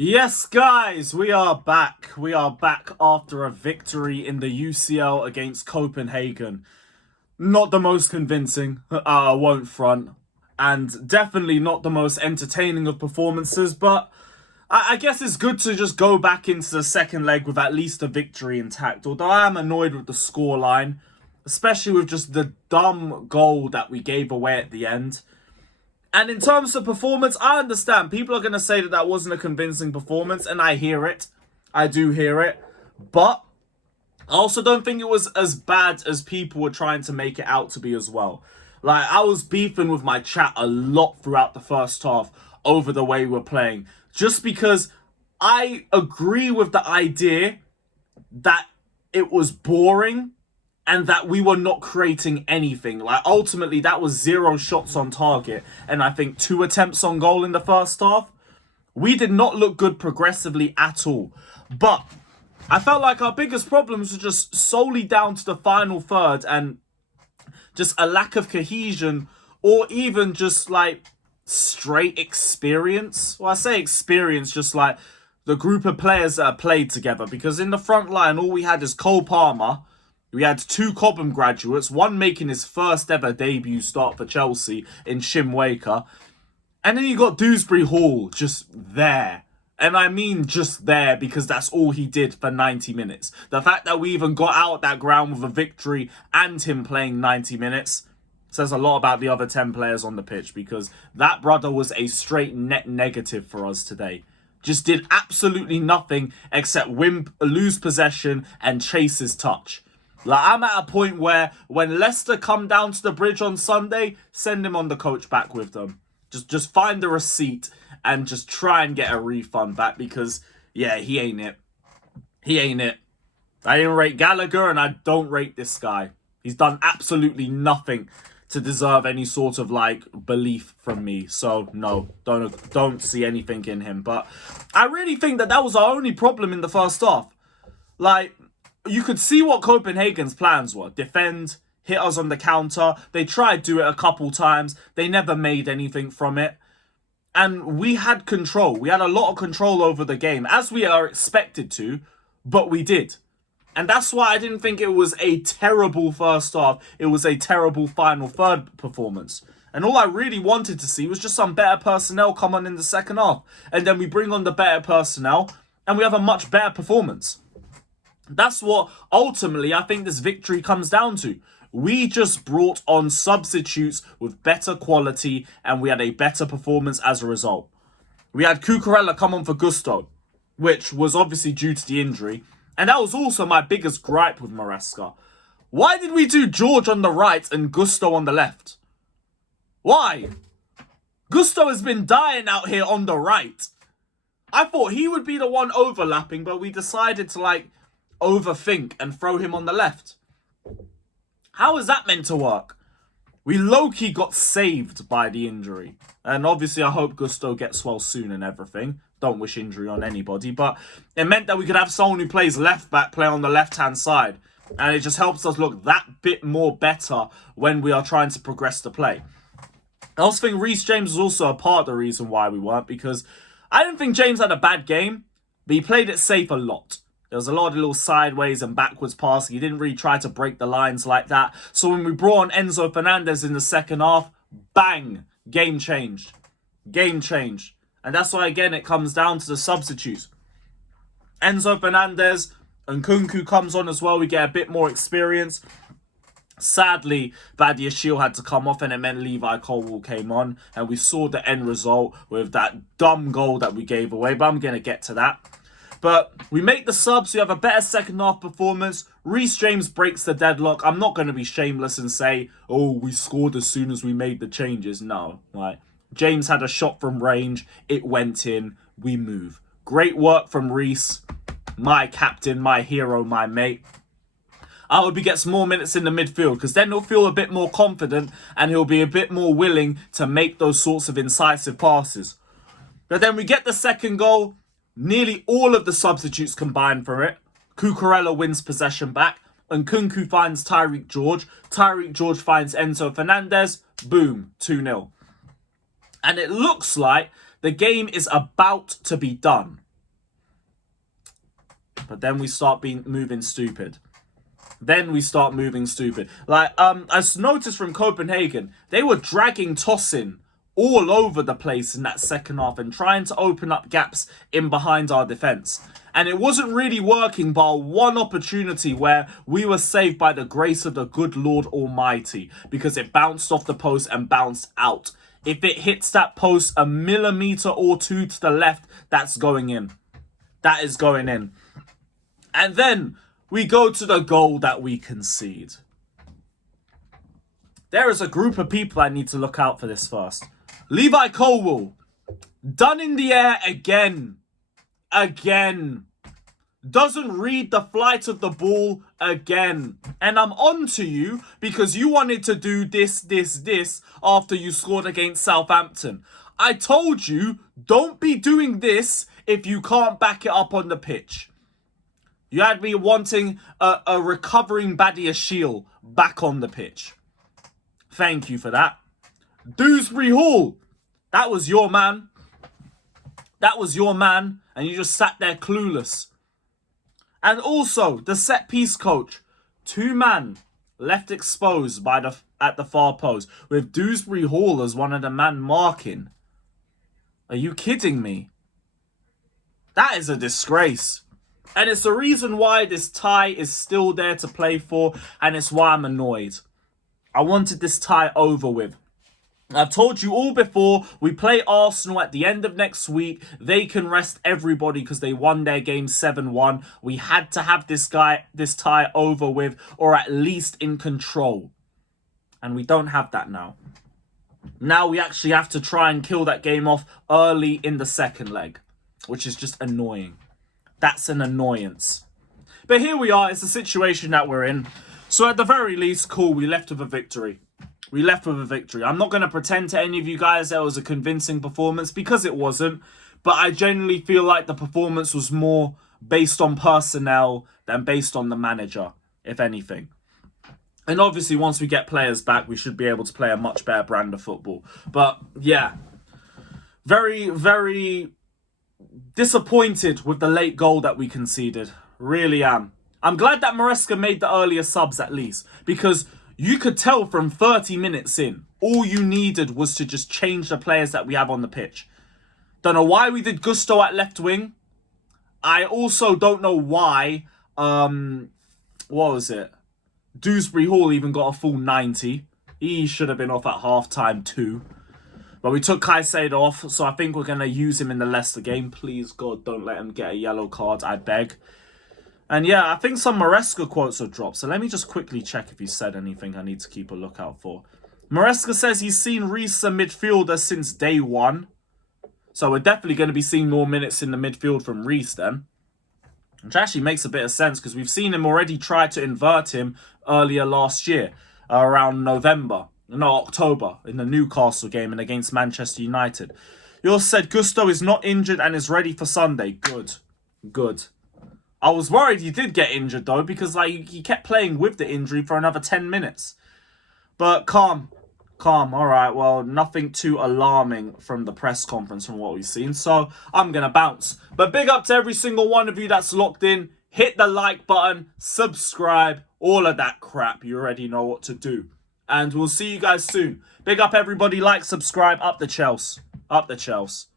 Yes, guys, we are back. We are back after a victory in the UCL against Copenhagen. Not the most convincing, I won't front, and definitely not the most entertaining of performances, but I guess it's good to just go back into the second leg with at least a victory intact, although I am annoyed with the scoreline, especially with just the dumb goal that we gave away at the end. And in terms of performance, I understand. People are going to say that that wasn't a convincing performance, and I hear it. I do hear it. But I also don't think it was as bad as people were trying to make it out to be as well. Like, I was beefing with my chat a lot throughout the first half over the way we're playing. Just because I agree with the idea that it was boring and that we were not creating anything. Like, ultimately, that was 0 shots on target and I think 2 attempts on goal in the first half. We did not look good progressively at all. But I felt like our biggest problems were just solely down to the final third and just a lack of cohesion or even just like straight experience. Well, I say experience, just like the group of players that have played together. Because in the front line, all we had is Cole Palmer. We had 2 Cobham graduates, one making his first ever debut start for Chelsea in Shimwaker. And then you got Dewsbury Hall just there. And I mean just there because that's all he did for 90 minutes. The fact that we even got out that ground with a victory and him playing 90 minutes says a lot about the other 10 players on the pitch, because that brother was a straight net negative for us today. Just did absolutely nothing except lose possession and chase his touch. Like, I'm at a point where when Leicester come down to the bridge on Sunday, send him on the coach back with them. Just find the receipt and just try and get a refund back, because, yeah, he ain't it. He ain't it. I didn't rate Gallagher and I don't rate this guy. He's done absolutely nothing to deserve any sort of, like, belief from me. So, no, don't see anything in him. But I really think that was our only problem in the first half. Like, you could see what Copenhagen's plans were. Defend, hit us on the counter. They tried to do it a couple times. They never made anything from it. And we had control. We had a lot of control over the game, as we are expected to, but we did. And that's why I didn't think it was a terrible first half. It was a terrible final third performance. And all I really wanted to see was just some better personnel come on in the second half. And then we bring on the better personnel and we have a much better performance. That's what ultimately I think this victory comes down to. We just brought on substitutes with better quality and we had a better performance as a result. We had Cucurella come on for Gusto, which was obviously due to the injury. And that was also my biggest gripe with Maresca. Why did we do George on the right and Gusto on the left? Why? Gusto has been dying out here on the right. I thought he would be the one overlapping, but we decided to overthink and throw him on the left. How is that meant to work? We low-key got saved by the injury. And obviously I hope Gusto gets well soon and everything. Don't wish injury on anybody. But it meant that we could have someone who plays left back play on the left-hand side. And it just helps us look that bit more better when we are trying to progress the play. I also think Reece James was also a part of the reason why we weren't. Because I didn't think James had a bad game. But he played it safe a lot. There was a lot of little sideways and backwards passing. He didn't really try to break the lines like that. So when we brought on Enzo Fernandez in the second half, bang, game changed. Game changed. And that's why, again, it comes down to the substitutes. Enzo Fernandez and Nkunku comes on as well. We get a bit more experience. Sadly, Badiashile had to come off and it meant Levi Colwill came on. And we saw the end result with that dumb goal that we gave away. But I'm going to get to that. But we make the subs, we have a better second half performance. Reece James breaks the deadlock. I'm not going to be shameless and say, oh, we scored as soon as we made the changes. No, right. James had a shot from range. It went in. We move. Great work from Reece. My captain, my hero, my mate. I hope he gets more minutes in the midfield, because then he'll feel a bit more confident and he'll be a bit more willing to make those sorts of incisive passes. But then we get the second goal. Nearly all of the substitutes combine for it. Cucurella wins possession back. And Nkunku finds Tyreek George. Tyreek George finds Enzo Fernandez. Boom, 2-0. And it looks like the game is about to be done. But then we start moving stupid. Then we start moving stupid. Like, I noticed from Copenhagen, they were dragging Tosin all over the place in that second half and trying to open up gaps in behind our defence. And it wasn't really working bar one opportunity where we were saved by the grace of the good Lord Almighty, because it bounced off the post and bounced out. If it hits that post a millimetre or two to the left, that's going in. That is going in. And then we go to the goal that we concede. There is a group of people I need to look out for this first. Levi Colwill, done in the air again. Again. Doesn't read the flight of the ball again. And I'm on to you because you wanted to do this after you scored against Southampton. I told you, don't be doing this if you can't back it up on the pitch. You had me wanting a recovering Badiashile back on the pitch. Thank you for that. Dewsbury Hall, that was your man. That was your man, and you just sat there clueless. And also, the set-piece coach, 2-man left exposed at the far post, with Dewsbury Hall as one of the man marking. Are you kidding me? That is a disgrace. And it's the reason why this tie is still there to play for, and it's why I'm annoyed. I wanted this tie over with. I've told you all before, we play Arsenal at the end of next week. They can rest everybody because they won their game 7-1. We had to have this tie over with, or at least in control. And we don't have that now. Now we actually have to try and kill that game off early in the second leg, which is just annoying. That's an annoyance. But here we are. It's the situation that we're in. So at the very least, cool, we left with a victory. We left with a victory. I'm not going to pretend to any of you guys that it was a convincing performance, because it wasn't. But I genuinely feel like the performance was more based on personnel than based on the manager, if anything. And obviously, once we get players back, we should be able to play a much better brand of football. But yeah, very, very disappointed with the late goal that we conceded. Really am. I'm glad that Maresca made the earlier subs at least, because you could tell from 30 minutes in, all you needed was to just change the players that we have on the pitch. Don't know why we did Gusto at left wing. I also don't know why, what was it? Dewsbury Hall even got a full 90. He should have been off at half-time too. But we took Caicedo off, so I think we're going to use him in the Leicester game. Please, God, don't let him get a yellow card, I beg. And yeah, I think some Maresca quotes have dropped. So let me just quickly check if he said anything I need to keep a lookout for. Maresca says he's seen Reece a midfielder since day one. So we're definitely going to be seeing more minutes in the midfield from Reece then. Which actually makes a bit of sense, because we've seen him already try to invert him earlier last year. Around October, in the Newcastle game and against Manchester United. You also said Gusto is not injured and is ready for Sunday. Good. Good. I was worried he did get injured though, because he kept playing with the injury for another 10 minutes. But calm. All right, well, nothing too alarming from the press conference from what we've seen. So I'm going to bounce. But big up to every single one of you that's locked in. Hit the like button, subscribe, all of that crap. You already know what to do. And we'll see you guys soon. Big up everybody, like, subscribe, up the Chelsea. Up the Chelsea.